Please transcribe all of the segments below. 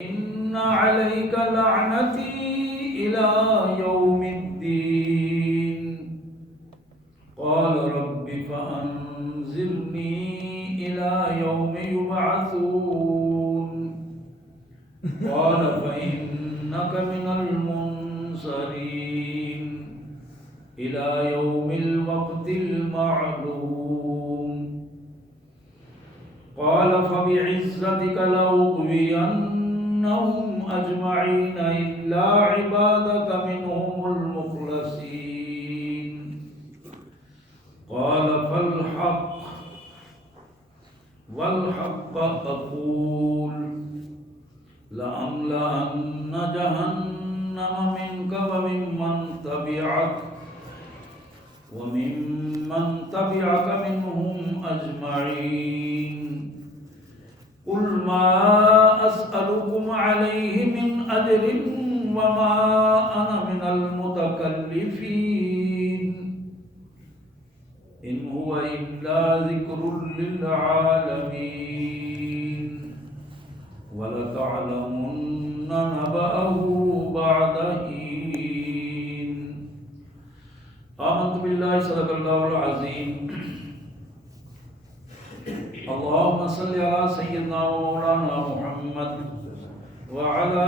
إن عليك لعنتي إلى يوم الدين قال رب فأنظرني إلى يوم يبعثون قال فإنك من المنصرين إلى يوم الوقت المعلوم قال فبعزتك لأغوينهم أجمعين إلا عبادك منهم المخلصين قال فالحق والحق أقول لأملأن جهنم منك وممن تبعك منهم أجمعين قل ما أسألكم عليه من أجر وما أنا من المتكلفين إن هو إلا ذكر للعالمين ولتعلمن نبأه بعد حين آمنت بالله صدق الله العظيم اللهم صل على سيدنا ومولانا محمد وعلى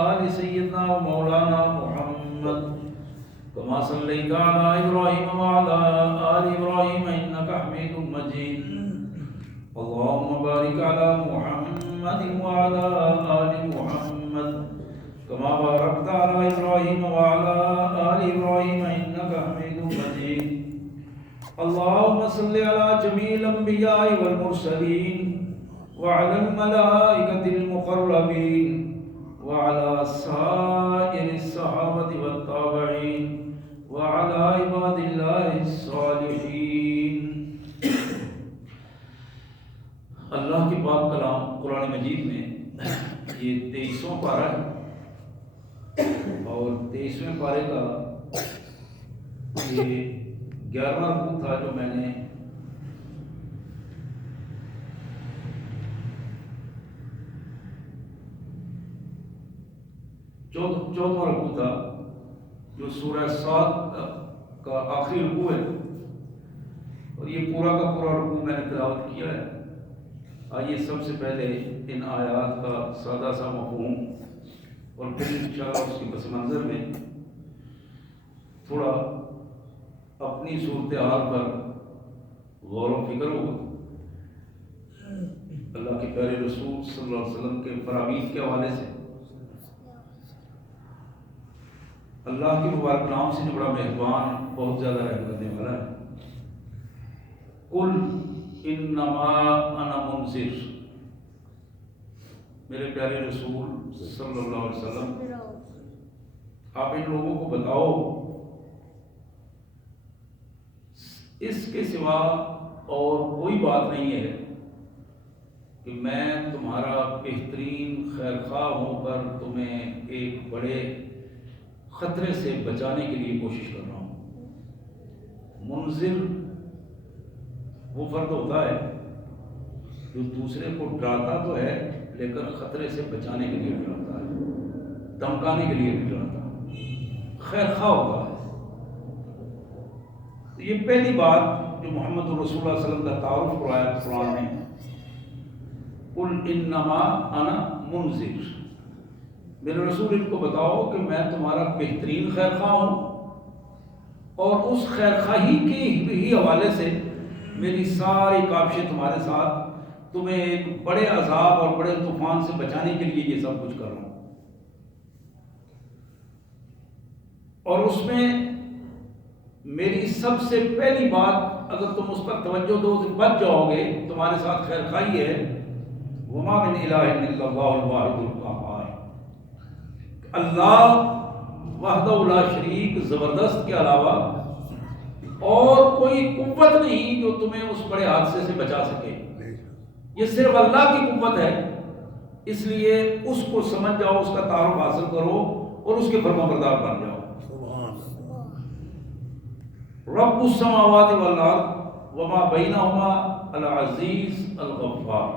آل سيدنا ومولانا محمد كما صليت على إبراهيم وعلى آل إبراهيم إنك حميد مجيد اللهم بارك على محمد وعلى آل محمد كما باركت على إبراهيم وعلى آل إبراهيم إنك حميد مجيد اللهم صل على جميع الأنبياء والمرسلين وعلى الملائكة المقربين وعلى سائر الصحابة والتابعين وعلى عباد الله الصالحين. اللہ کی پاک کلام قرآن مجید میں یہ 23واں پارہ ہے اور 23ویں پارے کا یہ 11واں رکوع تھا جو میں نے چودواں رکوع تھا جو سورہ صاد کا آخری رکوع ہے اور یہ پورا کا پورا رکوع میں نے تلاوت کیا ہے. آئیے سب سے پہلے ان آیات کا سادہ سا مفہوم اور پھر انشاءاللہ اس کے پس منظر میں تھوڑا اپنی صورتحال پر غور و فکر ہو اللہ کے پیارے رسول صلی اللہ علیہ وسلم کے فرامین کے حوالے سے. اللہ کے مبارک نام سے جو بڑا مہربان بہت زیادہ رحم کرنے والا ہے. قل انما انا منذر، میرے پیارے رسول صلی اللہ علیہ وسلم آپ ان لوگوں کو بتاؤ اس کے سوا اور کوئی بات نہیں ہے کہ میں تمہارا بہترین خیر خواہ ہو کر تمہیں ایک بڑے خطرے سے بچانے کے لیے کوشش کر رہا ہوں. منذر وہ فرد ہوتا ہے جو دوسرے کو ڈراتا تو ہے لیکن خطرے سے بچانے کے لیے ڈراتا ہے، دمکانے کے لیے بھی ڈراتا ہے، خیر خواہ ہوتا ہے. یہ پہلی بات جو محمد رسول اللہ صلی اللہ علیہ وسلم کا تعارف کرایا قرآن نے، قل انما انا منذر، میرے رسول ان کو بتاؤ کہ میں تمہارا بہترین خیر خواہ ہوں اور اس خیر خواہی کے ہی حوالے سے میری ساری کاوشیں تمہارے ساتھ تمہیں ایک بڑے عذاب اور بڑے طوفان سے بچانے کے لیے یہ سب کچھ کر رہا ہوں. اور اس میں میری سب سے پہلی بات اگر تم اس پر توجہ دو تو بچ جاؤ گے، تمہارے ساتھ خیر خواہی ہے وما من الہ الا اللہ الواحد القہار، اللہ وحدہ لا شریک زبردست کے علاوہ اور کوئی قوت نہیں جو تمہیں اس بڑے حادثے سے بچا سکے. یہ صرف اللہ کی قوت ہے، اس لیے اس کو سمجھ جاؤ، اس کا تعارف حاصل کرو اور اس کے فرما بردار بن جاؤ. رب السماوات والارض وما بینہما العزیز الغفار،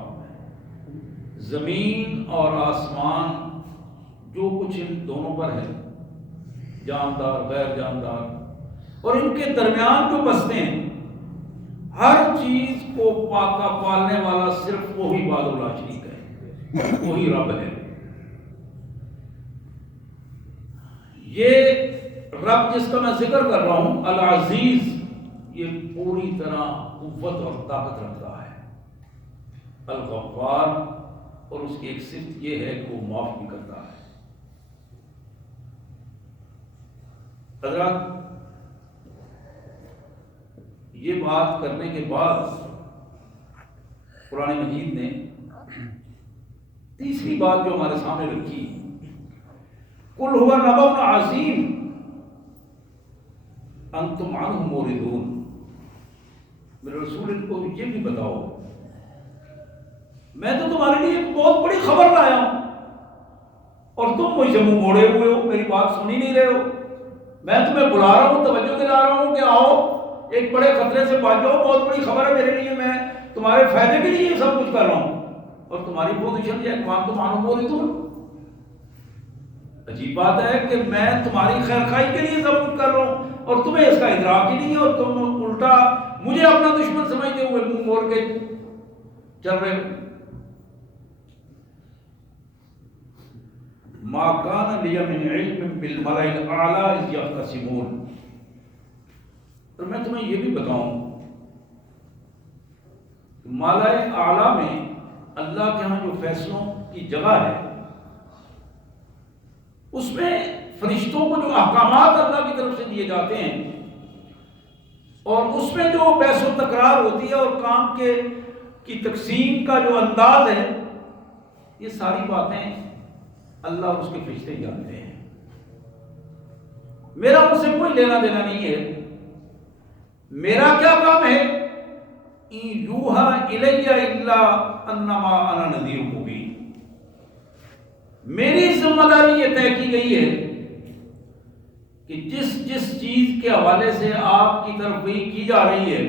زمین اور آسمان جو کچھ ان دونوں پر ہے، جاندار غیر جاندار، اور ان کے درمیان جو بستے ہیں، ہر چیز کو پاکا پالنے والا صرف وہی وحدہ لا شریک ہے، وہی رب ہے۔ یہ رب جس کا میں ذکر کر رہا ہوں، العزیز، یہ پوری طرح قوت اور طاقت رکھتا ہے۔ الغفار، اور اس کی ایک صفت یہ ہے کہ وہ معاف بھی کرتا ہے۔ حضرات، یہ بات کرنے کے بعد قرآن مجید نے تیسری بات جو ہمارے سامنے رکھی، قل هو نبأ عظیم انتم عنہ موردون، میرے رسول ان کو یہ بھی بتاؤ، میں تو تمہارے لیے ایک بہت بڑی خبر لایا ہوں اور تم مجھ سے منہ موڑے ہوئے ہو، میری بات سنی نہیں رہے ہو۔ میں تمہیں بلا رہا ہوں، توجہ دلا رہا ہوں کہ آؤ ایک بڑے خطرے سے بچ جاؤ، بہت بڑی خبر ہے میرے لیے، میں تمہارے فائدے کے لیے یہ سب کچھ کر رہا ہوں، اور تمہاری پوزیشن یہ ہے تم عنہ موردون۔ عجیب بات ہے کہ میں تمہاری خیر خواہی کے لیے سب کچھ کر رہا ہوں اور تمہیں اس کا ادراک ہی نہیں ہے، اور تم الٹا مجھے اپنا دشمن سمجھتے ہوئے منہ موڑ کے چل رہے ہو۔ ما کان لی من علم بالملأ الاعلی اذ یختصمون، اور میں تمہیں یہ بھی بتاؤں کہ ملأ اعلی میں اللہ کے ہاں جو فیصلوں کی جگہ ہے، اس میں فرشتوں کو جو احکامات اللہ کی طرف سے دیے جاتے ہیں، اور اس میں جو بحث و تکرار ہوتی ہے اور کام کی تقسیم کا جو انداز ہے، یہ ساری باتیں اللہ اور اس کے فرشتے جانتے ہیں۔ میرا ان سے کوئی لینا دینا نہیں ہے۔ میرا کیا کام ہے؟ ان یوحا الی الا انما انا نذیر مبین، میری ذمہ داری یہ طے کی گئی ہے کہ جس جس چیز کے حوالے سے آپ کی طرف وحی کی جا رہی ہے،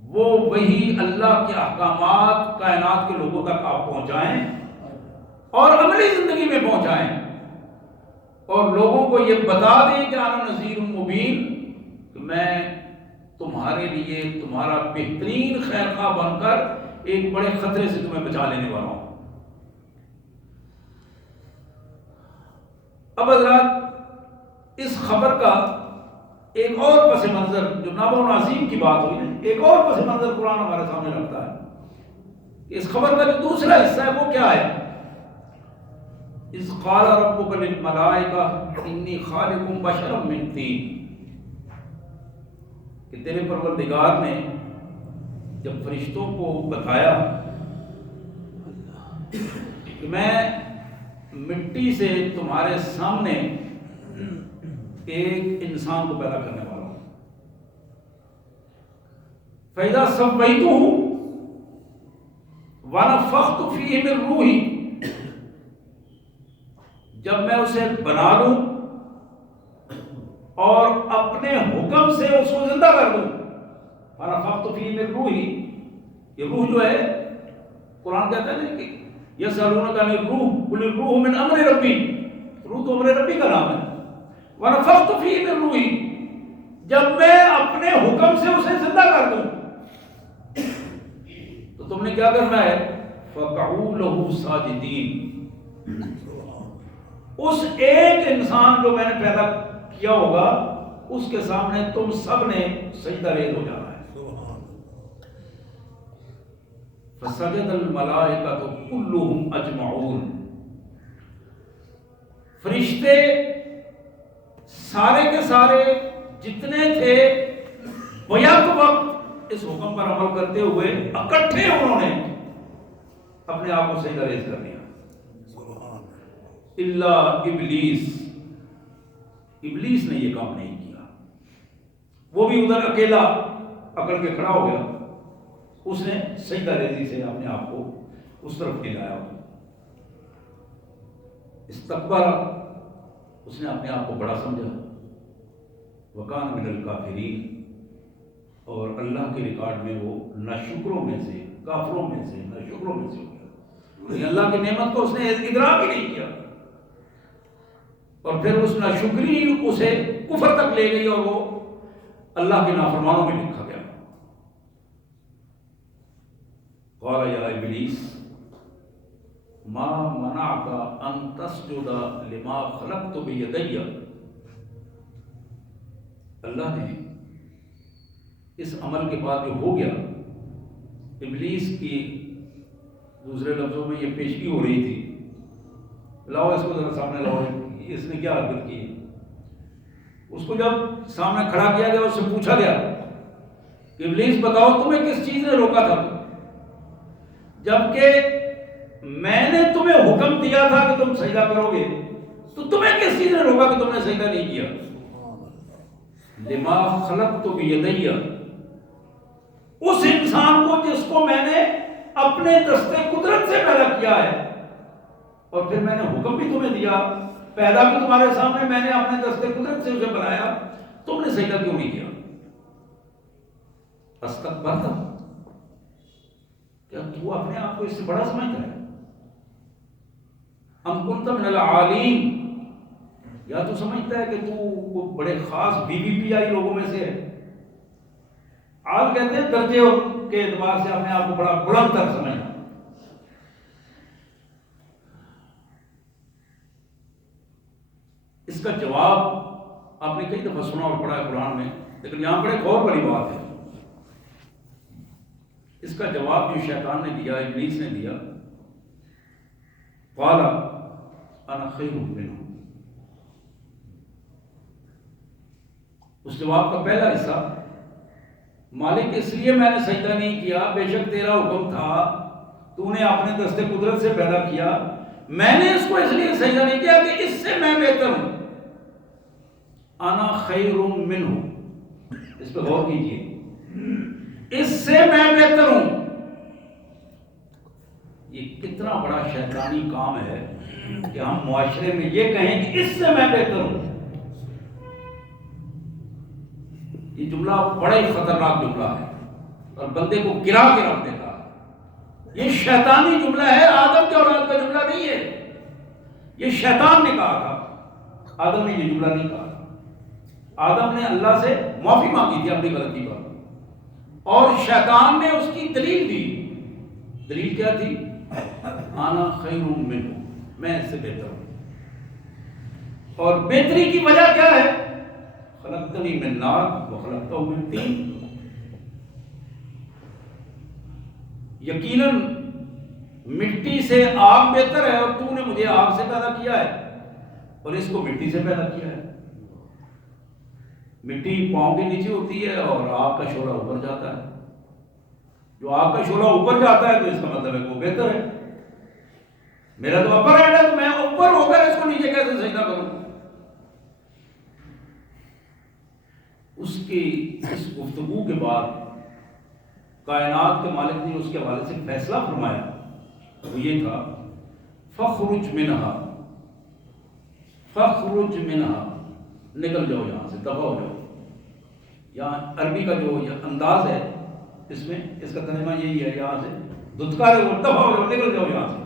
وہ وہی اللہ کے احکامات کائنات کے لوگوں تک آپ پہنچائیں اور عملی زندگی میں پہنچائیں، اور لوگوں کو یہ بتا دیں کہ انا نذیر مبین، کہ میں تمہارے لیے تمہارا بہترین خیر خواہ بن کر ایک بڑے خطرے سے تمہیں بچا لینے والا ہوں۔ اب حضرات، اس خبر کا ایک اور پس منظر، جو نبأ عظیم کی بات ہوئی نا، ایک اور پس منظر قرآن ہمارے سامنے رکھتا ہے کہ اس خبر کا جو دوسرا حصہ ہے وہ کیا ہے؟ اذ قال ربک للملائکہ انی خالق بشرا من طین، کہ تیرے پروردگار نے جب فرشتوں کو بتایا کہ میں مٹی سے تمہارے سامنے ایک انسان کو پیدا کرنے والا ہوں، فَإِذَا سَوَّيْتُهُ وَنَفَخْتُ فِيهِ مِن رُوحِي، جب میں اسے بنا لوں اور اپنے حکم سے اس کو زندہ کر دوں، وَنَفَخْتُ فِيهِ مِن رُوحِي، یہ روح جو ہے، قرآن کہتا ہے نا کہ یسألونک عن الروح قل الروح من امر ربی، روح تو امر ربی کا نام ہے۔ وَنَفَخْتُ فِيهِ مِن رُوحِي، جب میں اپنے حکم سے اسے زندہ کر دوں تو تم نے کیا کرنا ہے؟ فَقَعُوا لَهُ سَاجِدِينَ، اس ایک انسان جو میں نے پیدا کیا ہوگا اس کے سامنے تم سب نے سجدہ ریز ہو جانا ہے۔ فَسَجَدَ الْمَلَائِكَةُ كُلُّهُمْ أَجْمَعُونَ، فرشتے سارے کے سارے جتنے تھے بیک وقت اس حکم پر عمل کرتے ہوئے اکٹھے انہوں نے اپنے آپ کو سجدہ ریز کر دیا، الا ابلیس، ابلیس نے یہ کام نہیں کیا، وہ بھی ادھر اکیلا اکڑ کے کھڑا ہو گیا، اس نے سجدہ ریزی سے اپنے آپ کو اس طرف ہلایا، استکبر، اس نے اپنے آپ کو بڑا سمجھا، وکان من الکافرین، اور اللہ کے ریکارڈ میں وہ ناشکروں میں سے، کافروں میں سے، ناشکروں میں سے ہو گیا۔ اللہ کی نعمت کو اس نے ادراک ہی نہیں کیا، اور پھر اس ناشکری اسے کفر تک لے گئی، اور وہ اللہ کے نافرمانوں میں لکھا گیا۔ قال یا ابلیس ما منعک ان تسجد لما خلقت بیدی، اللہ نے اس عمل کے بعد جو ہو گیا، ابلیس کی دوسرے لفظوں میں یہ پیشگی ہو رہی تھی، لاؤ اس کو ذرا سامنے لاؤ، اس نے کیا حرکت کی۔ اس کو جب سامنے کھڑا کیا گیا، اس سے پوچھا گیا کہ ابلیس بتاؤ تمہیں کس چیز نے روکا تھا، جبکہ میں نے تمہیں حکم دیا تھا کہ تم سجدہ کرو گے، تو تمہیں کس چیز نے روکا کہ تم نے سجدہ نہیں کیا؟ لما خلقت بیدی، اس انسان کو جس کو میں نے اپنے دستے قدرت سے پیدا کیا ہے، اور پھر میں نے حکم بھی تمہیں دیا، پیدا بھی تمہارے سامنے میں نے اپنے دستے قدرت سے اسے بنایا، تم نے سجدہ کیوں نہیں کیا؟ استکبرت، کیا تو اپنے آپ کو اس سے بڑا سمجھتا ہے؟ ام کنت من العالین، یا تو سمجھتا ہے کہ تو بڑے خاص بی بی پی آئی لوگوں میں سے ہے؟ عال کہتے ہیں درجے کے اعتبار سے اپنے آپ کو بڑا بلند تر سمجھنا۔ اس کا جواب آپ نے کئی دفعہ سنا اور پڑھا ہے قرآن میں، لیکن یہاں پر ایک اور بڑی بات ہے۔ اس کا جواب جو شیطان نے دیا، ابلیس نے دیا، قال انا خیر منہ، اس جواب کا پہلا حصہ، مالک اس لیے میں نے سجدہ نہیں کیا، بے شک تیرا حکم تھا، تو نے اپنے دستے قدرت سے پیدا کیا، میں نے اس کو اس لیے سجدہ نہیں کیا کہ اس سے میں بہتر ہوں، انا خیر منہ، اس پہ غور کیجیے، اس سے میں بہتر ہوں۔ یہ کتنا بڑا شیطانی کام ہے کہ ہم معاشرے میں یہ کہیں کہ اس سے میں بہتر ہوں۔ یہ جملہ بڑا ہی خطرناک جملہ ہے اور بندے کو گرا کے رکھ دیتا ہے۔ یہ شیطانی جملہ ہے، آدم کے اولاد کا جملہ نہیں ہے، یہ شیطان نے کہا تھا، آدم نے یہ جملہ نہیں کہا تھا۔ آدم نے اللہ سے معافی مانگی تھی اپنی غلطی پر، اور شیطان نے اس کی دلیل دی۔ دلیل کیا تھی؟ انا خیر منہ، میں اس سے بہتر ہوں۔ اور بہتری کی وجہ کیا ہے؟ خلقتنی من نار وخلقتہ من طین، یقیناً مٹی سے آگ بہتر ہے، اور تو نے مجھے آگ سے پیدا کیا ہے اور اس کو مٹی سے پیدا کیا ہے۔ مٹی پاؤں کے نیچے ہوتی ہے اور آگ کا شعلہ اوپر جاتا ہے، جو آگ کا شعلہ اوپر جاتا ہے تو اس کا مطلب ہے وہ بہتر ہے۔ میرا تو اپر ہینڈ ہے، تو میں اوپر ہو کر اس کو نیچے کیسے سجدہ کروں؟ اس کی اس گفتگو کے بعد کائنات کے مالک نے اس کے حوالے سے فیصلہ فرمایا، وہ یہ تھا فخرج منہا، فخرج منہا، نکل جاؤ یہاں سے، دفع ہو جاؤ۔ یہاں عربی کا جو یہ انداز ہے، اس میں اس کا ترجمہ یہی ہے، یہاں سے دھتکارے ہو، دفع ہو جاؤ، نکل جاؤ یہاں سے۔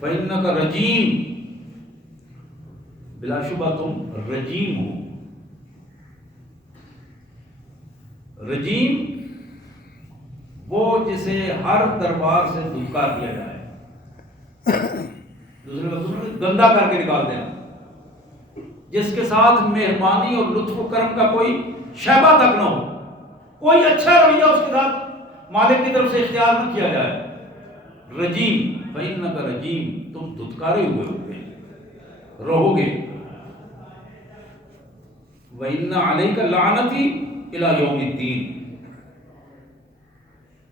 فَإِنَّكَ رَجِيمٌ، بلا شبہ تم رجیم ہو۔ رجیم وہ جسے ہر دربار سے دھتکار دیا جائے، دوسرے لفظوں میں گندا کر کے نکال دینا، جس کے ساتھ مہربانی اور لطف و کرم کا کوئی شائبہ تک نہ ہو، کوئی اچھا رویہ اس کے ساتھ مالک کی طرف سے اختیار نہ کیا جائے۔ رجیم، فَإِنَّكَ رجیم، تم دھتکارے ہوئے ہوگے، رہو گے۔ وَإِنَّ عَلَيْكَ لَعْنَتِي إِلَى يَوْمِ الدِّينِ،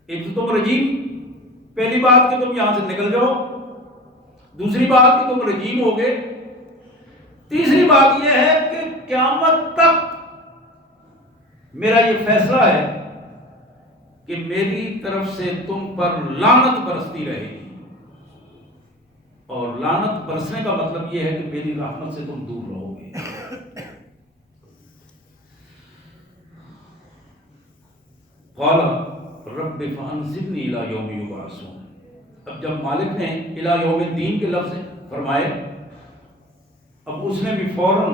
ایک تو تم رجیم، پہلی بات کہ تم یہاں سے نکل جاؤ، دوسری بات کہ تم رجیم ہوگے، تیسری بات یہ ہے کہ قیامت تک میرا یہ فیصلہ ہے کہ میری طرف سے تم پر لعنت برستی رہے گی، اور لعنت برسنے کا مطلب یہ ہے کہ میری رحمت سے تم دور رہو گے۔ قال رب فانظرنی الی یوم یبعثون، اب جب مالک نے الی یوم الدین کے لفظ فرمائے، اب اس نے بھی فوراً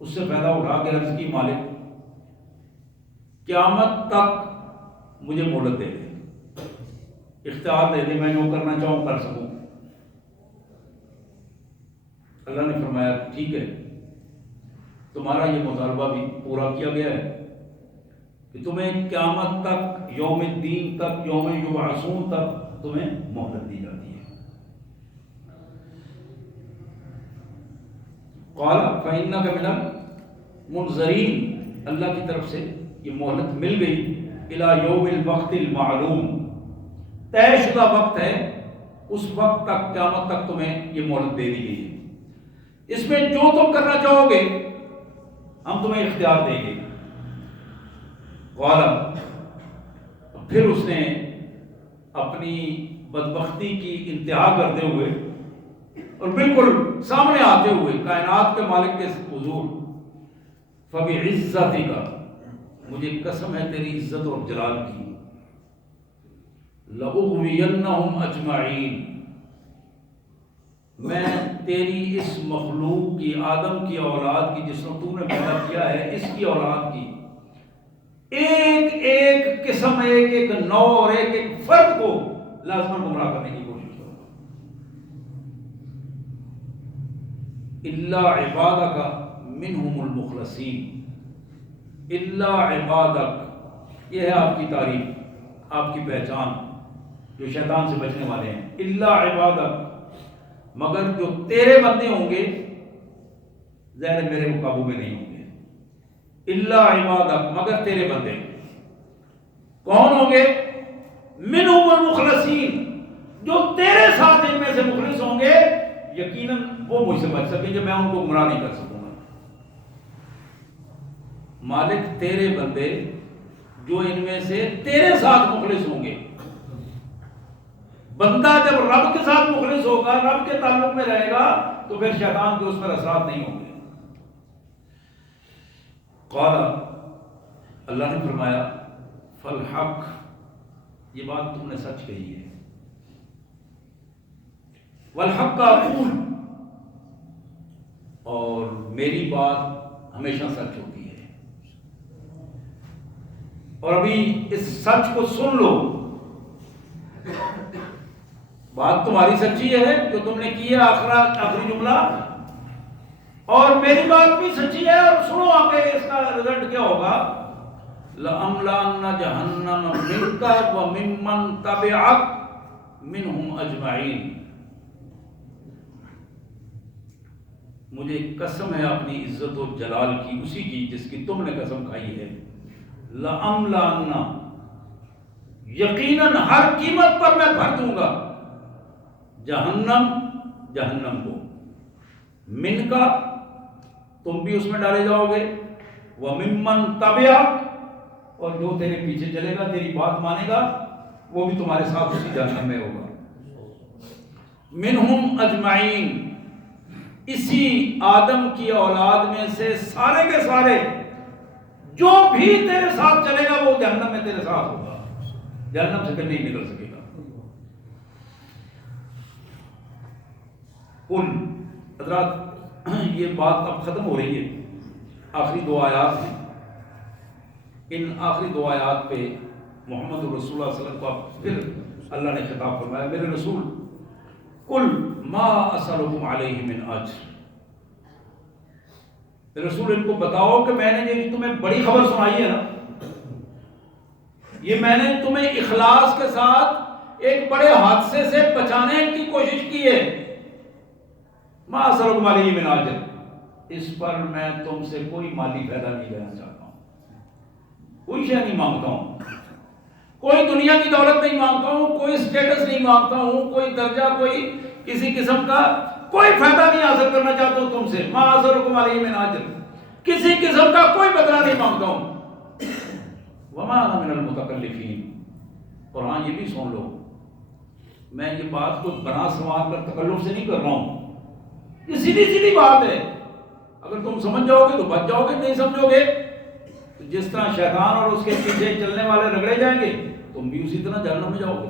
اس سے پیدا اٹھا کے عرض کی، مالک قیامت تک مجھے مہلت دے دے، اختیار دے دے، میں جو کرنا چاہوں کر سکوں۔ اللہ نے فرمایا ٹھیک ہے، تمہارا یہ مطالبہ بھی پورا کیا گیا ہے کہ تمہیں قیامت تک، یوم الدین تک، یوم یبعثون تک تمہیں مہلت دی جاتی ہے۔ قال فإنك من المنظرین، اللہ کی طرف سے یہ مہلت مل گئی، الی یوم الوقت المعلوم، طے شدہ وقت ہے، اس وقت تک، قیامت تک تمہیں یہ مہلت دے دی گئی ہے، اس میں جو تم کرنا چاہو گے ہم تمہیں اختیار دیں گے۔ قال، پھر اس نے اپنی بدبختی کی انتہا کرتے ہوئے اور بالکل سامنے آتے ہوئے کائنات کے مالک کے حضور، فَبِعِزَّتِكَ، مجھے قسم ہے تیری عزت اور جلال کی، لَأُغْوِيَنَّهُمْ أَجْمَعِينَ، میں تیری اس مخلوق کی، آدم کی اولاد کی، جس کو تو نے پیدا کیا ہے، اس کی اولاد کی ایک ایک قسم، ایک ایک نوع اور ایک ایک فرد کو لازماً گمراہ کرنے کی کوشش کروں گا، الا عبادک منہم المخلصین، الا عبادک، یہ ہے آپ کی تعریف، آپ کی پہچان، جو شیطان سے بچنے والے ہیں، الا عبادک، مگر جو تیرے بندے ہوں گے، ظاہر میرے قابو میں نہیں ہوں گے، الا عبادک، مگر تیرے بندے، کون ہوں گے؟ منہم المخلصین، جو تیرے ساتھ ان میں سے مخلص ہوں گے، یقیناً وہ مجھ سے بچ سکیں گے، میں ان کو گمراہ نہیں کر سکوں گا۔ مالک تیرے بندے جو ان میں سے تیرے ساتھ مخلص ہوں گے، بندہ جب رب کے ساتھ مخلص ہوگا، رب کے تعلق میں رہے گا، تو پھر شیطان کے اس پر اثرات نہیں ہوں گے۔ قال، اللہ نے فرمایا فالحق، یہ بات تم نے سچ کہی ہے، والحق اقول، اور میری بات ہمیشہ سچ ہوتی ہے، اور ابھی اس سچ کو سن لو، بات تمہاری سچی ہے جو تم نے کی ہے، آخری جملہ، اور میری بات بھی سچی ہے، اور سنو آگے اس کا رزلٹ کیا ہوگا، لَأَمْلَأَنَّ جَهَنَّمَ مِنْكَ وَمِمَّنْ تَبِعَكَ مِنْهُمْ أَجْمَعِينَ، مجھے قسم ہے اپنی عزت و جلال کی، اسی کی جس کی تم نے قسم کھائی ہے، لَأَمْلَأَنَّ، یقیناً ہر قیمت پر میں بھر دوں گا، جہنم کو، من کا، تم بھی اس میں ڈالے جاؤ گے، وَمِمَّنْ تَبِعَكَ، اور جو تیرے پیچھے چلے گا، تیری بات مانے گا، وہ بھی تمہارے ساتھ اسی جہنم میں ہوگا، منہم اجمعین، اسی آدم کی اولاد میں سے سارے کے سارے، جو بھی تیرے ساتھ چلے گا وہ جہنم میں تیرے ساتھ ہوگا، جہنم سے پھر نہیں نکل سکے گا۔ حضرات، یہ بات اب ختم ہو رہی ہے، آخری دو آیات ہیں، ان آخری دو آیات پہ محمد رسول اللہ صلی اللہ علیہ وسلم کو پھر اللہ نے خطاب فرمایا، میرے رسول، قل ما اسألکم علیہ من اجر، رسول ان کو بتاؤ کہ میں نے یہ تمہیں بڑی خبر سنائی ہے نا، یہ میں نے تمہیں اخلاص کے ساتھ ایک بڑے حادثے سے بچانے کی کوشش کی ہے، ما اسألکم علیہ من اجر، اس پر میں تم سے کوئی مالی فائدہ نہیں لینا چاہتا ہوں، کوئی شے نہیں مانگتا ہوں، کوئی دنیا کی دولت نہیں مانگتا ہوں، کوئی اسٹیٹس نہیں مانگتا ہوں، کوئی درجہ، کوئی کسی قسم کا کوئی فائدہ نہیں حاصل کرنا چاہتا ہوں تم سے، ما اسألکم علیہ من اجر، کسی قسم کا کوئی بدلہ نہیں مانگتا ہوں، وما انا من المتکلفین، اور ہاں یہ بھی سن لو، میں یہ بات کو بنا سوال کر تکلف سے نہیں کر رہا ہوں، یہ سیدھی سیدھی بات ہے، اگر تم سمجھ جاؤ گے تو بچ جاؤ گے، نہیں سمجھو گے تو جس طرح شیطان اور اس کے پیچھے چلنے والے رگڑے جائیں گے، تم بھی اسی طرح جہنم میں جاؤ گے۔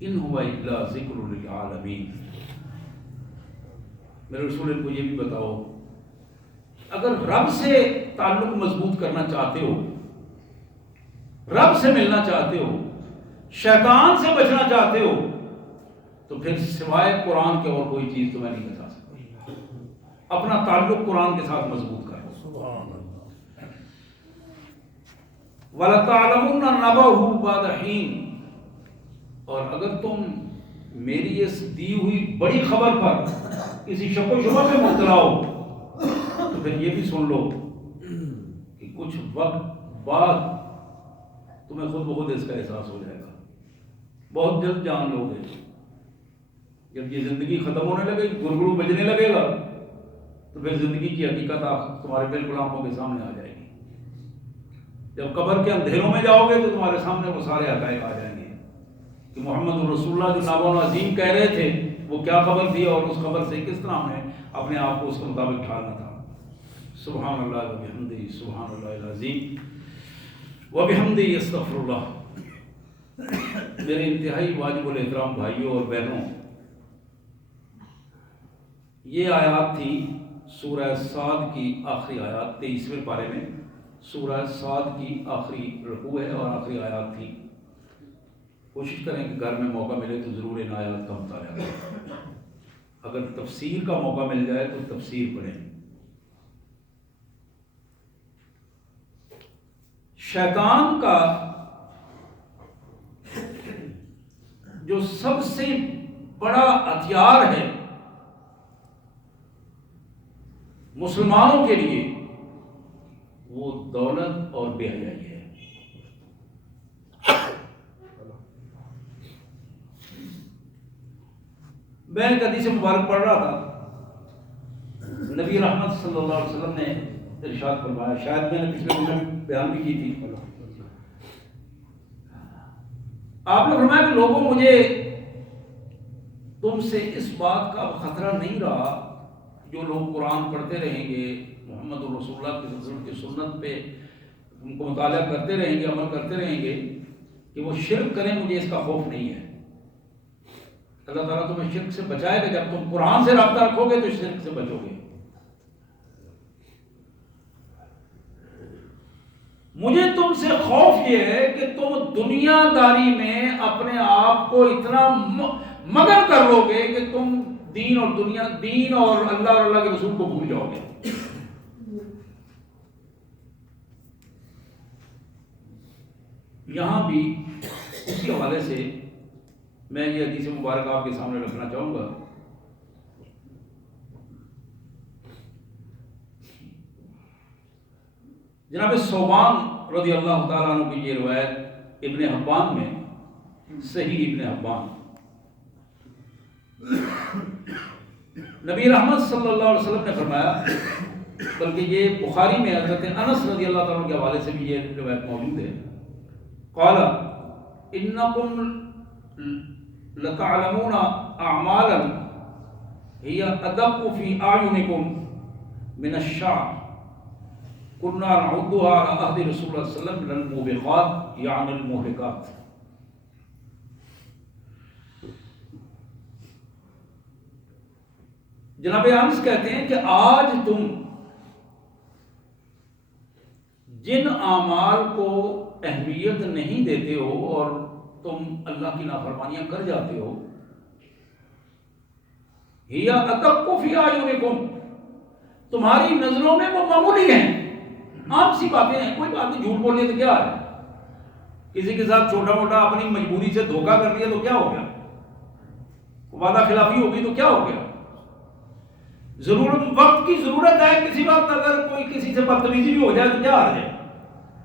ان ہوا الا ذکر للعالمین۔ میرے رسول ان کو یہ بھی بتاؤ، اگر رب سے تعلق مضبوط کرنا چاہتے ہو، رب سے ملنا چاہتے ہو، شیطان سے بچنا چاہتے ہو، تو پھر سوائے قرآن کے اور کوئی چیز تمہیں نہیں بتا سکتی۔ اپنا تعلق قرآن کے ساتھ مضبوط کرو۔ وَلَتَعْلَمُنَّ نَبَأَهُ بَعْدَ حِينٍ، اور اگر تم میری اس دی ہوئی بڑی خبر پر کسی شک و شبہ میں مبتلا ہو تو پھر یہ بھی سن لو کہ کچھ وقت بعد تمہیں خود بخود اس کا احساس ہو جائے گا، بہت جلد جان لو گے۔ جب یہ زندگی ختم ہونے لگے گی، گڑگڑو بجنے لگے گا، تو پھر زندگی کی حقیقت تمہارے بالکل آنکھوں کے سامنے آ جائے گی۔ جب قبر کے اندھیروں میں جاؤ گے تو تمہارے سامنے وہ سارے حقائق آ جائیں گے کہ محمد رسول اللہ جو نابون عظیم کہہ رہے تھے وہ کیا خبر تھی، اور اس خبر سے کس طرح ہمیں اپنے آپ کو اس کے مطابق ڈھالنا تھا۔ سبحان اللہ وبحمدہ، سبحان اللہ العظیم وبحمدہ، استغفر اللہ۔ میرے انتہائی واجب الاحترام بھائیوں اور بہنوں، یہ آیات تھی سورہ صاد کی آخری آیات، 23ویں پارے میں سورہ صاد کی آخری رکوع ہے اور آخری آیات تھی۔ کوشش کریں کہ گھر میں موقع ملے تو ضرور ان آیات کا مطالعہ کریں، اگر تفسیر کا موقع مل جائے تو تفسیر پڑھیں۔ شیطان کا جو سب سے بڑا ہتھیار ہے مسلمانوں کے لیے، وہ دولت اور بے حیائی ہے۔ میں ایک حدیث مبارک پڑھ رہا تھا، نبی رحمت صلی اللہ علیہ وسلم نے ارشاد فرمایا، شاید میں نے پچھلے دن بیان بھی کی تھی، آپ نے فرمایا کہ لوگوں مجھے تم سے اس بات کا خطرہ نہیں رہا، جو لوگ قرآن پڑھتے رہیں گے، محمد رسول اللہ کے وسلم کی سنت پہ ان کو مطالعہ کرتے رہیں گے، عمل کرتے رہیں گے، کہ وہ شرک کریں، مجھے اس کا خوف نہیں ہے۔ اللہ تعالیٰ تمہیں شرک سے بچائے گا، جب تم قرآن سے رابطہ رکھو گے تو شرک سے بچو گے۔ مجھے تم سے خوف یہ ہے کہ تم دنیا داری میں اپنے آپ کو اتنا مگن کر لو گے کہ تم دین اور اللہ اور اللہ کے رسول کو بھول جاؤ گے۔ یہاں بھی اسی حوالے سے میں یہ حدیث مبارک آپ کے سامنے رکھنا چاہوں گا۔ جناب ثوبان رضی اللہ تعالیٰ عنہ کی یہ روایت ابن حبان میں، صحیح ابن حبان، نبی رحمت صلی اللہ علیہ وسلم نے فرمایا، بلکہ یہ بخاری میں حضرت انس رضی اللہ تعالیٰ عنہ کے حوالے سے بھی یہ روایت موجود ہے، قال انکم لتعلمون اعمالا هي ادق في اعینکم من الشعر كنا نعدها على عهد رسول اللہ صلی اللہ علیہ وسلم من الموبقات یعنی المہلکات۔ جناب انس کہتے ہیں کہ آج تم جن اعمال کو اہمیت نہیں دیتے ہو اور تم اللہ کی نافرمانیاں کر جاتے ہو، ہی ادق فی اعینکم، تمہاری نظروں میں وہ معمولی ہیں، عام سی باتیں ہیں، کوئی بات نہیں، جھوٹ بولنے تو کیا ہے، کسی کے ساتھ چھوٹا موٹا اپنی مجبوری سے دھوکہ کر لیا تو کیا ہو گیا، وعدہ خلافی ہوگی تو کیا ہو گیا، وقت کی ضرورت ہے، کسی وقت اگر کوئی کسی سے بدتمیزی بھی ہو جائے تو کیا آ جائے،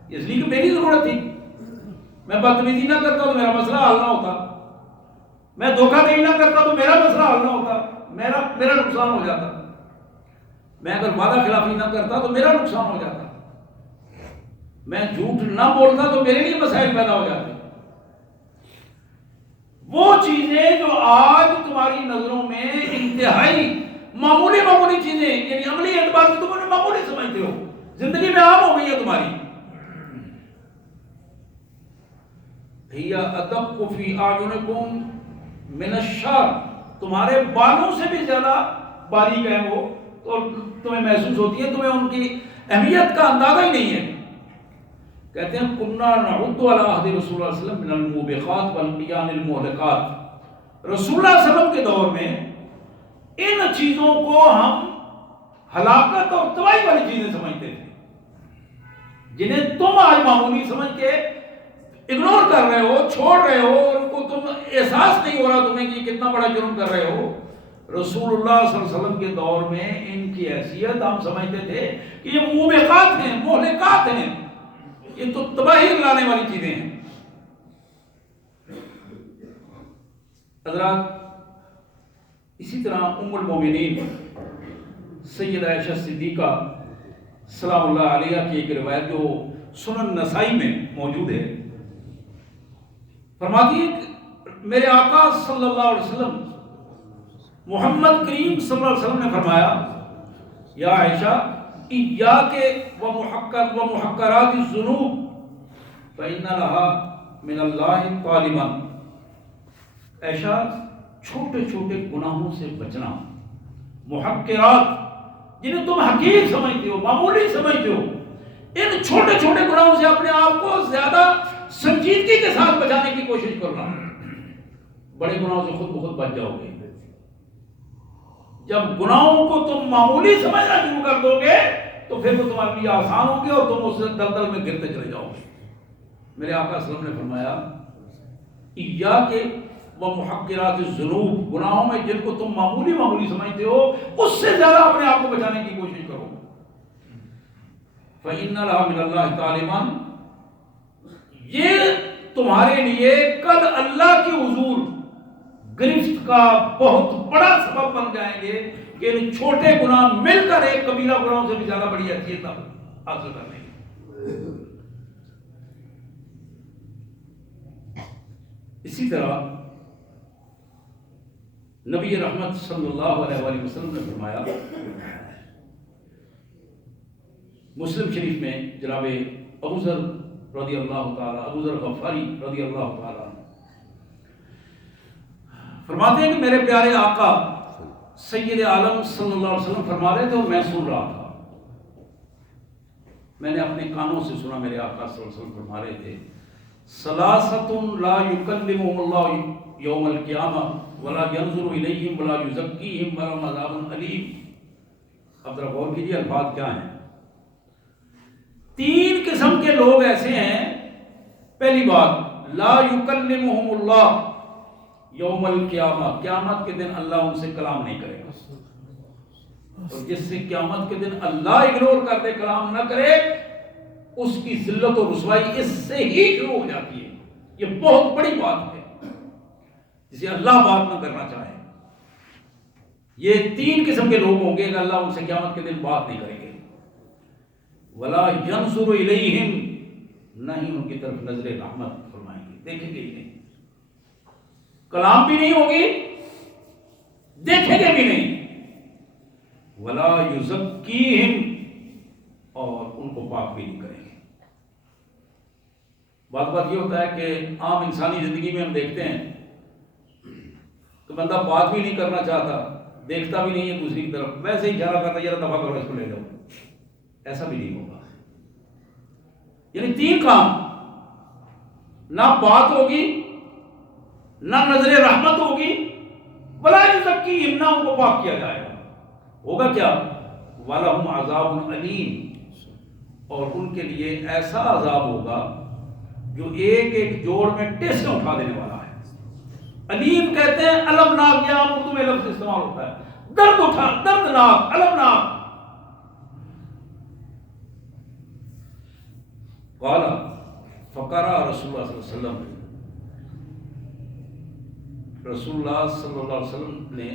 اس لیے کہ میری ضرورت تھی، میں بدتمیزی نہ کرتا تو میرا مسئلہ حل نہ ہوتا، میں دھوکہ دہی نہ کرتا تو میرا مسئلہ حل نہ ہوتا، میرا نقصان ہو جاتا، میں اگر وعدہ خلافی نہ کرتا تو میرا نقصان ہو جاتا، میں جھوٹ نہ بولتا تو میرے لیے مسائل پیدا ہو جاتے۔ وہ چیزیں جو آج تمہاری نظروں میں انتہائی معمولی چیزیں، یعنی عملی اعتبار سے تم انہیں معمولی سمجھتے ہو، زندگی میں عام ہو گئی ہے تمہاری، ہی ادق فی اعینکم من الشعر، تمہارے بالوں سے بھی زیادہ باریک ہیں وہ، اور تمہیں محسوس ہوتی ہے، تمہیں ان کی اہمیت کا اندازہ ہی نہیں ہے۔ کہتے ہیں کننا نعد علی عہد رسول اللہ صلی اللہ علیہ وسلم من الموبقات والقیان المہلکات، رسول اللہ صلی اللہ علیہ وسلم کے دور میں ان چیزوں کو ہم ہلاکت اور تباہی والی چیزیں سمجھتے تھے، جنہیں تم آج معمولی سمجھ کے اگنور کر رہے ہو، چھوڑ رہے ہو، ان کو تم احساس نہیں ہو رہا تمہیں کہ کتنا بڑا جرم کر رہے ہو۔ رسول اللہ صلی اللہ علیہ وسلم کے دور میں ان کی حیثیت ہم سمجھتے تھے کہ یہ موبقات ہیں، مہلکات ہیں، یہ تو تباہی لانے والی چیزیں ہیں۔ حضرات، اسی طرح ام المومنین سیدہ عائشہ صدیقہ سلام اللہ علیہ کی ایک روایت جو سنن نسائی میں موجود ہے، فرماتی ہے کہ میرے آقا صلی اللہ علیہ وسلم محمد کریم صلی اللہ علیہ وسلم نے فرمایا، یا عائشہ ایاک ومحقرات الذنوب فإن لها من اللہ طالبا، عائشہ چھوٹے چھوٹے گناہوں سے بچنا، محقرات جنہیں تم حقیر سمجھتے ہو، معمولی سمجھتے ہو، ان چھوٹے چھوٹے گناہوں سے اپنے آپ کو زیادہ سنجیدگی کے ساتھ بچانے کی کوشش کرنا۔ بڑے گناہوں سے خود بخود بچ جاؤ گے۔ جب گناہوں کو تم معمولی سمجھنا شروع کر دو گے تو پھر وہ تمہارے لیے آسان ہوں گے اور تم اس دلدل میں گرتے چلے جاؤ گے۔ میرے آقا صلی اللہ علیہ وسلم نے فرمایا، ایاک ومحقرات الذنوب، گناہوں میں جن کو تم معمولی سمجھتے ہو اس سے زیادہ اپنے آپ کو بچانے کی کوشش کرو۔ فإن لها من اللہ طالبا، یہ تمہارے لیے کل اللہ کے حضور گرفت کا بہت بڑا سبب بن جائیں گے کہ ان چھوٹے گناہ مل کر ایک کبیرہ گناہوں سے بھی زیادہ بڑی حیثیت حاصل کر لیں گے۔ اسی طرح نبی رحمت صلی اللہ علیہ وآلہ وسلم نے فرمایا، مسلم شریف میں جناب ابو ذر رضی اللہ تعالیٰ، ابو ذر غفاری رضی اللہ تعالیٰ فرماتے ہیں کہ میرے پیارے آقا سید عالم صلی اللہ علیہ وسلم فرما رہے تھے اور میں سن رہا تھا، میں نے اپنے کانوں سے سنا، میرے آقا صلی اللہ علیہ وسلم فرما رہے تھے، ثلاثۃ لا یکلمہم اللہ یوم القیامہ ولا ینظر الیہم ولا یزکیہم ولہم عذاب علیم۔ اب ذرا غور کیجیے الفاظ کیا ہیں۔ تین قسم کے لوگ ایسے ہیں، پہلی بات لا یکلمہم اللہ یوم القیامہ، قیامت کے دن اللہ ان سے کلام نہیں کرے گا، اور جس سے قیامت کے دن اللہ اگنور کرتے کلام نہ کرے اس کی ذلت و رسوائی اس سے ہی شروع ہو جاتی ہے۔ یہ بہت بڑی بات ہے جسے اللہ بات نہ کرنا چاہے۔ یہ تین قسم کے لوگ ہوں گے کہ اللہ ان سے قیامت کے دن بات نہیں کریں گے۔ ولا ینظر الیہم، نہ ہی ان کی طرف نظر رحمت فرمائیں گے، دیکھیں گے ہی نہیں، کلام بھی نہیں ہوگی، دیکھیں گے بھی نہیں۔ ولا یزکیہم، اور ان کو پاک بھی نہیں کریں گے۔ بات یہ ہوتا ہے کہ عام انسانی زندگی میں ہم دیکھتے ہیں کہ بندہ بات بھی نہیں کرنا چاہتا، دیکھتا بھی نہیں ہے دوسری کی طرف، ویسے ہی اشارہ کرتا ہے ذرا دفعہ کرو اس کو لے جاؤ، ایسا بھی نہیں ہوگا۔ یعنی تین کام، نہ بات ہوگی، نہ نظر رحمت ہوگی، ولا یزکیہم، نہ ان کو پاک کیا جائے گا۔ ہوگا کیا؟ وَلَهُمْ عَذَابٌ عَلِيمٌ، اور ان کے لیے ایسا عذاب ہوگا جو ایک ایک جوڑ میں ٹیسے اٹھا دینے والا ہے۔ علیم کہتے ہیں المناک، یہ عام اردو میں لفظ استعمال ہوتا ہے، درد اٹھا، دردناک، المناک۔ قال فقرأ رسول اللہ صلی اللہ علیہ وسلم، رسول اللہ صلی اللہ علیہ وسلم نے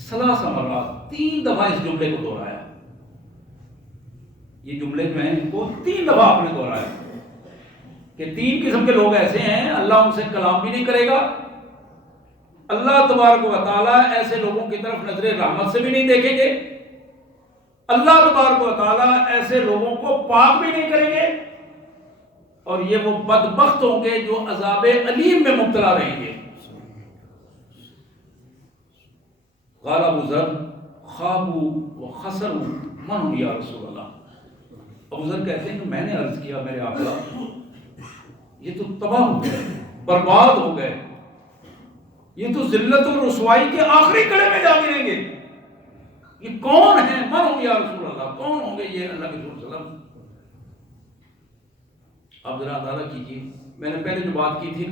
ثلاث مرات، تین دفعہ اس جملے کو دہرایا۔ یہ جملے جو ہیں ان کو تین دفعہ آپ نے دہرایا کہ تین قسم کے لوگ ایسے ہیں اللہ ان سے کلام بھی نہیں کرے گا، اللہ تبارک و تعالیٰ ایسے لوگوں کی طرف نظر رحمت سے بھی نہیں دیکھیں گے، اللہ تبارک و تعالیٰ ایسے لوگوں کو پاک بھی نہیں کریں گے، اور یہ وہ بدبخت ہوں گے جو عذاب علیم میں مبتلا رہیں گے۔ قال ابو ذر خابوا وخسروا من هم یا رسول اللہ۔ ابو ذر کہتے ہیں کہ میں نے عرض کیا میرے آقا یہ تو تباہ ہو گئے، برباد ہو گئے، یہ تو ذلت اور رسوائی کے آخری کڑے میں جا گریں گے، یہ کون ہیں؟ من ہوں یا رسول اللہ، کون ہوں گے یہ اللہ کے رسول صلی اللہ علیہ وسلم؟ آپ ذرا اندازہ کیجیے، میں نے پہلے جو بات کی تھی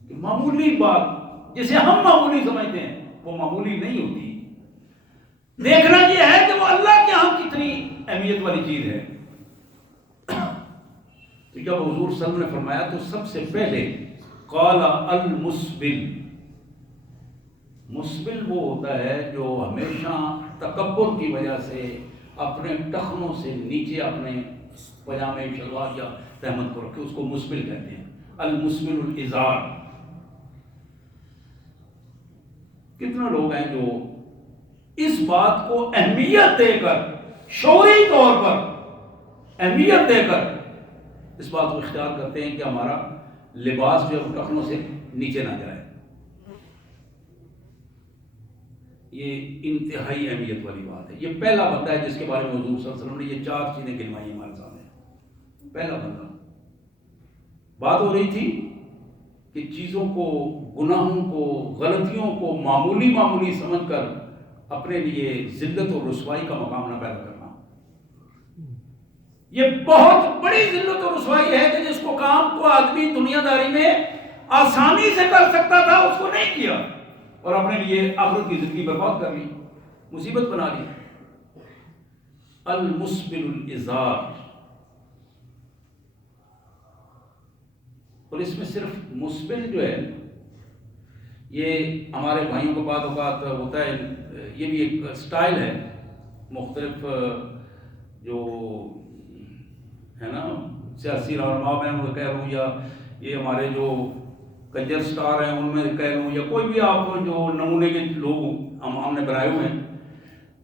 کہ معمولی بات جسے ہم معمولی سمجھتے ہیں وہ معمولی نہیں ہوتی، دیکھنا یہ ہے کہ وہ اللہ کے ہاں کتنی اہمیت والی چیز ہے۔ تو جب حضور صلی اللہ علیہ وسلم نے فرمایا تو سب سے پہلے قال المسبل، مسبل وہ ہوتا ہے جو ہمیشہ تکبر کی وجہ سے اپنے ٹخنوں سے نیچے اپنے پجامے شلوار یا تہمت کو رکھے، اس کو مسبل کہتے ہیں، المسبل الازار۔ کتنا لوگ ہیں جو اس بات کو اہمیت دے کر، شعوری طور پر اہمیت دے کر اس بات کو اختیار کرتے ہیں کہ ہمارا لباس جو ٹخنوں سے نیچے نہ جائے۔ یہ انتہائی اہمیت والی بات ہے۔ یہ پہلا بندہ ہے جس کے بارے میں حضور صلی اللہ علیہ وسلم نے یہ 4 چیزیں گنوائی ہمارے سامنے۔ پہلا بندہ، بات ہو رہی تھی کہ چیزوں کو، گناہوں کو، غلطیوں کو معمولی معمولی سمجھ کر اپنے لیے ذلت اور رسوائی کا مقام نہ پیدا کرنا۔ یہ بہت بڑی ذلت اور رسوائی ہے کہ جس کو کام کو آدمی دنیا داری میں آسانی سے کر سکتا تھا اس کو نہیں کیا اور اپنے لیے آخرت کی زندگی برباد کر لی، مصیبت بنا لی۔ المسبل الازار، اور اس میں صرف مسبل جو ہے یہ ہمارے بھائیوں کو بعض اوقات ہوتا ہے، یہ بھی ایک سٹائل ہے، مختلف جو ہے نا سیاسی رہنما میں ان کو کہہ رہا ہوں، یا یہ ہمارے جو کنجر سٹار ہیں ان میں کہہ رہا ہوں، یا کوئی بھی آپ جو نمونے کے لوگ ہم نے بنائے ہوئے ہیں،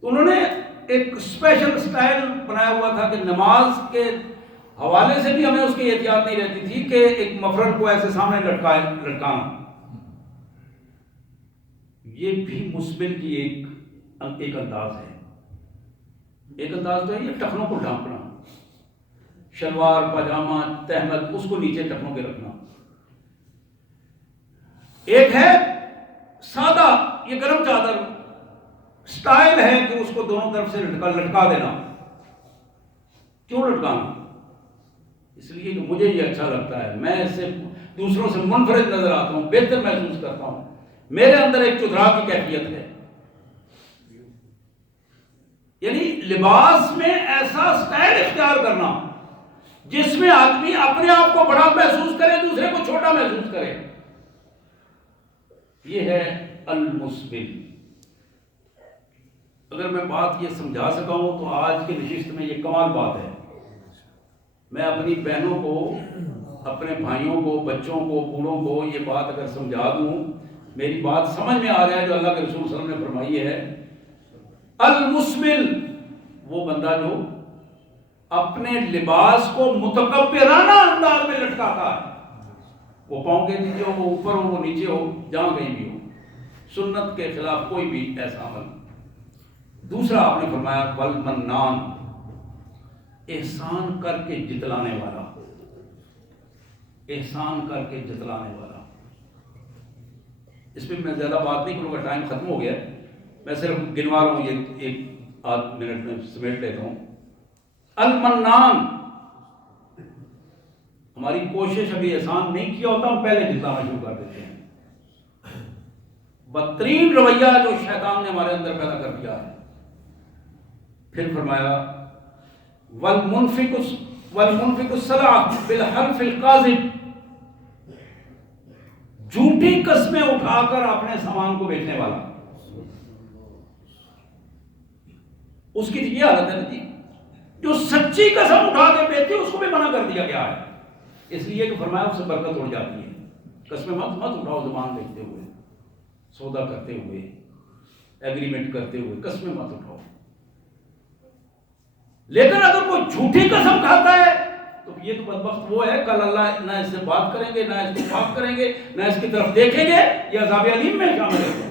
تو انہوں نے ایک اسپیشل سٹائل بنایا ہوا تھا کہ نماز کے حوالے سے بھی ہمیں اس کی احتیاط نہیں رہتی تھی کہ ایک مفرد کو ایسے سامنے لٹکانا۔ یہ بھی مسبل کی ایک انداز ہے۔ ایک انداز تو ہے یہ ٹخنوں کو ڈھانپنا، شلوار پاجامہ تہمت اس کو نیچے ٹخنوں کے رکھنا۔ ایک ہے سادہ، یہ گرم چادر، سٹائل ہے کہ اس کو دونوں طرف سے لٹکا دینا۔ کیوں لٹکانا؟ اس لیے کہ مجھے یہ اچھا لگتا ہے، میں اس سے دوسروں سے منفرد نظر آتا ہوں، بہتر محسوس کرتا ہوں، میرے اندر ایک چدھرا کی کیفیت ہے۔ یعنی لباس میں ایسا سٹائل اختیار کرنا جس میں آدمی اپنے آپ کو بڑا محسوس کرے، دوسرے کو چھوٹا محسوس کرے، یہ ہے المسبل۔ اگر میں بات یہ سمجھا سکا ہوں تو آج کی نشست میں یہ کمال بات ہے۔ میں اپنی بہنوں کو، اپنے بھائیوں کو، بچوں کو، بوڑھوں کو یہ بات اگر سمجھا دوں، میری بات سمجھ میں آ جائے جو اللہ کے رسول صلی اللہ علیہ وسلم نے فرمائی ہے، المسبل وہ بندہ جو اپنے لباس کو متکبرانہ انداز میں لٹکاتا ہے، وہ پاؤں کے نیچے ہو، وہ اوپر ہو، وہ نیچے ہو، جہاں کہیں بھی ہو، سنت کے خلاف کوئی بھی ایسا عمل۔ دوسرا آپ نے فرمایا والمنان، احسان کر کے جتلانے والا، احسان کر کے جتلانے والا۔ اس پہ میں زیادہ بات نہیں کروں گا، ٹائم ختم ہو گیا، میں صرف گنوا رہا ہوں، یہ 1 منٹ میں سمیٹ لیتا ہوں۔ المنان، ہماری کوشش ابھی احسان نہیں کیا ہوتا، ہم پہلے جتلانا شروع کر دیتے ہیں۔ بدترین رویہ جو شیطان نے ہمارے اندر پیدا کر دیا ہے۔ پھر فرمایا والمنفق السلع بالحلف الكاذب، جھوٹی قسمیں اٹھا کر اپنے سامان کو بیچنے والا۔ اس کی یہ حالت ہے نا جی، جو سچی قسم اٹھا کے بیچتے اس کو بھی منع کر دیا گیا ہے، اس لیے کہ فرمایا اس سے برکت اڑ جاتی ہے۔ قسمیں مت اٹھاؤ، زبان بیچتے ہوئے، سودا کرتے ہوئے، ایگریمنٹ کرتے ہوئے قسمیں مت اٹھاؤ۔ لیکن اگر کوئی جھوٹی قسم کھاتا ہے تو یہ تو بدبخت وہ ہے، کل اللہ نہ اس سے بات کریں گے، نہ اس کو معاف کریں گے، نہ اس کی طرف دیکھیں گے، یہ عذاب علیم میں شامل ہے۔